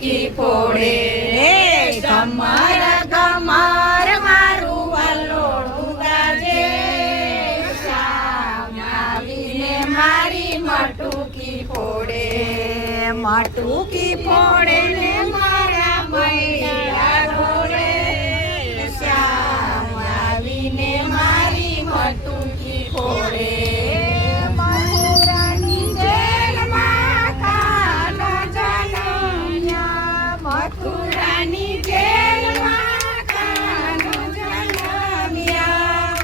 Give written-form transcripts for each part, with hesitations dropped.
મટુકી ફોડે ગમર ગમર મારું વલોણું ગાજે શ્યામ આવીને મારી મટુકી ફોડે ને મારા મૈયા ઢોળે શ્યામ આવીને મારી મટુકી ફોડે મથુરાની જેલમાં કાનો જન્મ્યા મથુરાની જેલમાં કાનો જન્મ્યા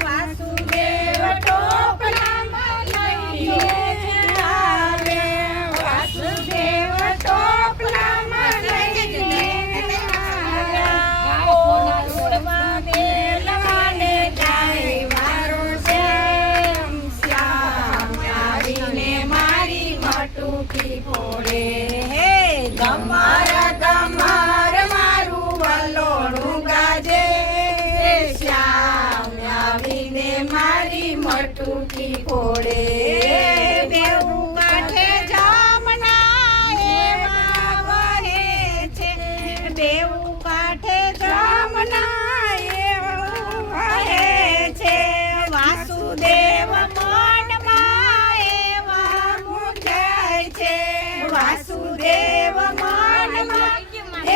વાસુદેવ ટોપલામાં લઈને આવે વાસુદેવ ટોપલામાં લઈને આવ્યા ઓળવા મેલવાને જાય મારો શ્યામ શ્યામ આવીને મારી મટુકી ફોડે ગમર ગમર મારું વલોણું ગાજે શ્યામ આવીને મારી મટુકી ફોડે બેઉ કાંઠે જમના એવા વહે છે બેઉ કાંઠે જમના એવા વહે છે વાસુદેવ મનમાં એવા મૂંઝાય છે વાસુદેવ મનમાં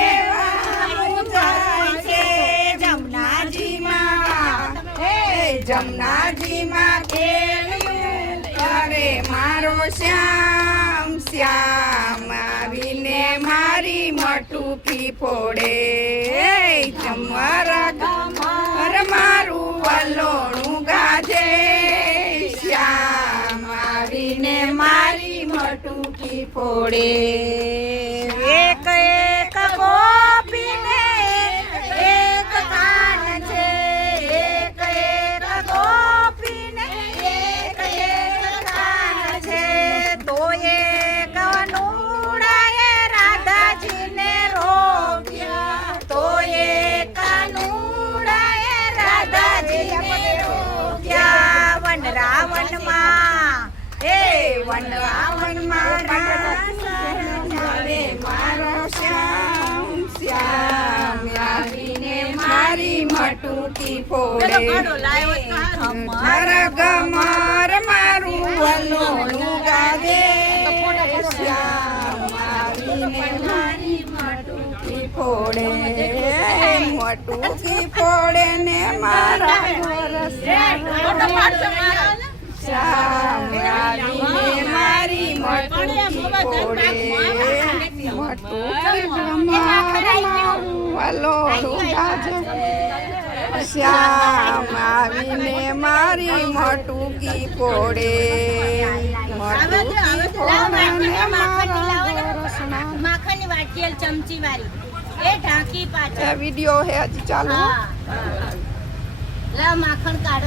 એવા મૂંઝાય છે જમનાજીમાં ખેલ્યું કરે મારો શ્યામ શ્યામ આવીને મારી મટુકી ફોડે જમર ગમર મારું વલોણું ગાજે શ્યામ આવીને મારી મટુકી ફોડે એક એક ગોપીને એક કાન છે એક એક ગોપીને એક એક કાન છે તો એક અનુડાએ રાધાજીને રોક્યા તો એક અનુડાએ રાધાજીને રોક્યા વનરાવનમાં મારો શ્યામ શ્યામ આવીને મારી મટુકી ફોડે ગમર ગમર મારું વલોણું ગાજે શ્યામ આવીને મારી મટુકી ફોડે મટુકી ફોડે ને મારા શ્યામ આવીને મારી મટુકી ફોડે મટુકી વલોણું ગાજે શ્યામ આવીને મારી મટુકી ફોડે મટુકી ફોડે ને મારા માખણની વાટિયેલ ચમચી વાળી એ ઢાંકી પાછળ વિડિયો હે હજી ચાલુ લા માખણ કાઢો